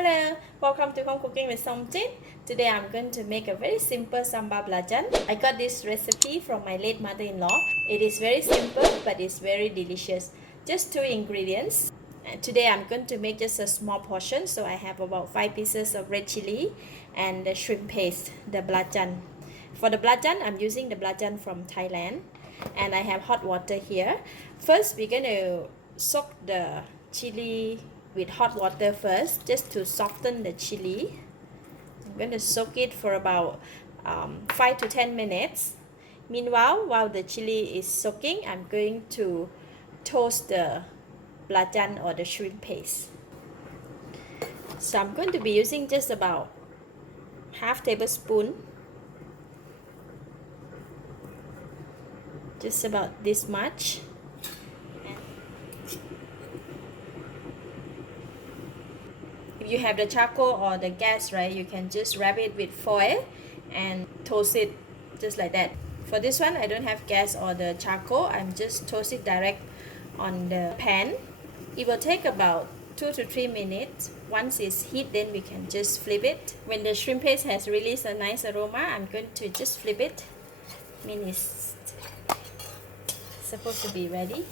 Hello, welcome to Home Cooking with Somjit. Today I'm going to make a very simple sambal belacan. I got this recipe from my late mother-in-law. It is very simple but it's very delicious. Just 2 ingredients. And today I'm going to make just a small portion. So I have about 5 pieces of red chilli and the shrimp paste, the belacan. For the belacan, I'm using the belacan from Thailand. And I have hot water here. First, we're going to soak the chili with hot water first, just to soften the chili. I'm going to soak it for about 5 to 10 minutes. Meanwhile, while the chili is soaking, I'm going to toast the belacan or the shrimp paste. So I'm going to be using just about half tablespoon, just about this much. If you have the charcoal or the gas, right, you can just wrap it with foil and toast it just like that. For this one, I don't have gas or the charcoal. I'm just toast it direct on the pan. It will take about 2 to 3 minutes. Once it's heat, then we can just flip it. When the shrimp paste has released a nice aroma, I'm going to just flip it. I mean, it's supposed to be ready.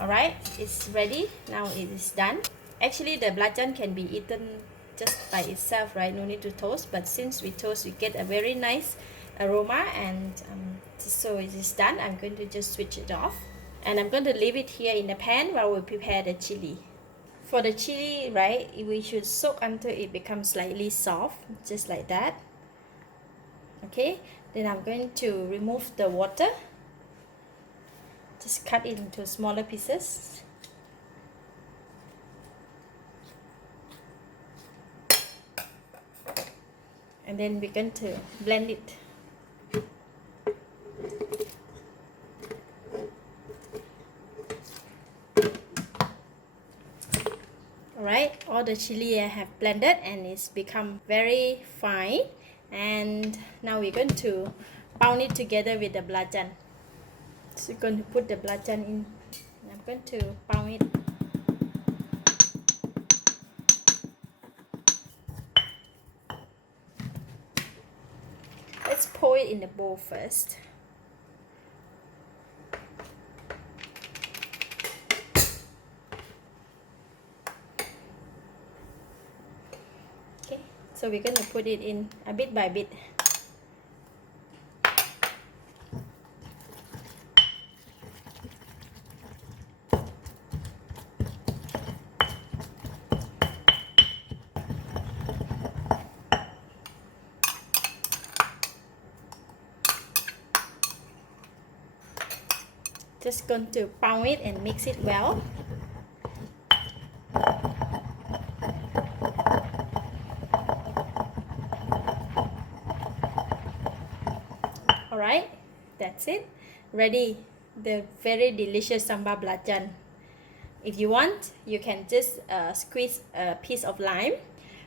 Alright, it's ready. Now it is done. Actually, the belacan can be eaten just by itself, right? No need to toast. But since we toast, we get a very nice aroma. And so it is done. I'm going to just switch it off. And I'm going to leave it here in the pan while we prepare the chili. For the chili, right, we should soak until it becomes slightly soft, just like that. Okay, then I'm going to remove the water. Just cut it into smaller pieces. And then we're going to blend it. Alright, all the chili I have blended and it's become very fine. And now we're going to pound it together with the belacan. So we're going to put the belacan in. I'm going to pound it. Let's pour it in the bowl first. Okay, so we're going to put it in a bit by bit. Just going to pound it and mix it well. Alright, that's it. Ready, the very delicious sambal belacan. If you want, you can just squeeze a piece of lime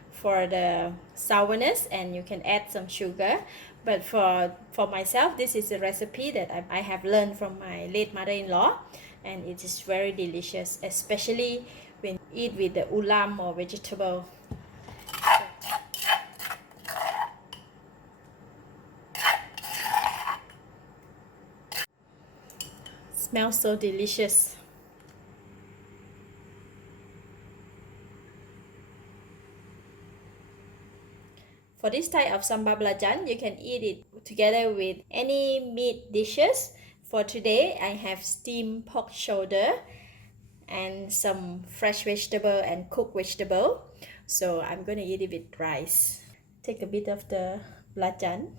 for the sourness, and you can add some sugar. But for myself, this is a recipe that I have learned from my late mother-in-law, and it is very delicious, especially when you eat with the ulam or vegetable. Smells so delicious. For this type of sambal belacan, you can eat it together with any meat dishes. For today, I have steamed pork shoulder and some fresh vegetable and cooked vegetable. So I'm going to eat it with rice. Take a bit of the belacan,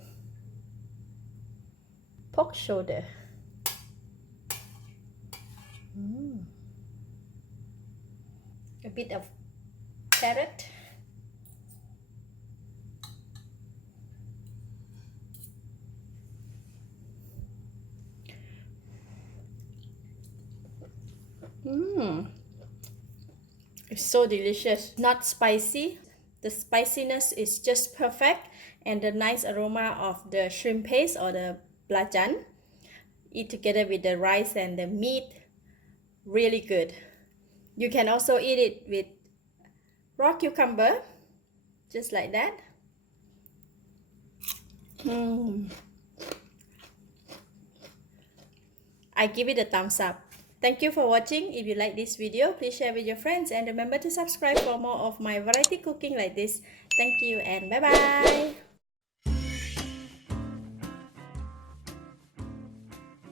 pork shoulder. A bit of carrot. It's so delicious. Not spicy. The spiciness is just perfect, and the nice aroma of the shrimp paste or the belacan. eat together with the rice and the meat. Really good. You can also eat it with raw cucumber, just like that. I give it a thumbs up. Thank you for watching. If you like this video, please share with your friends and remember to subscribe for more of my variety cooking like this. Thank you and bye bye.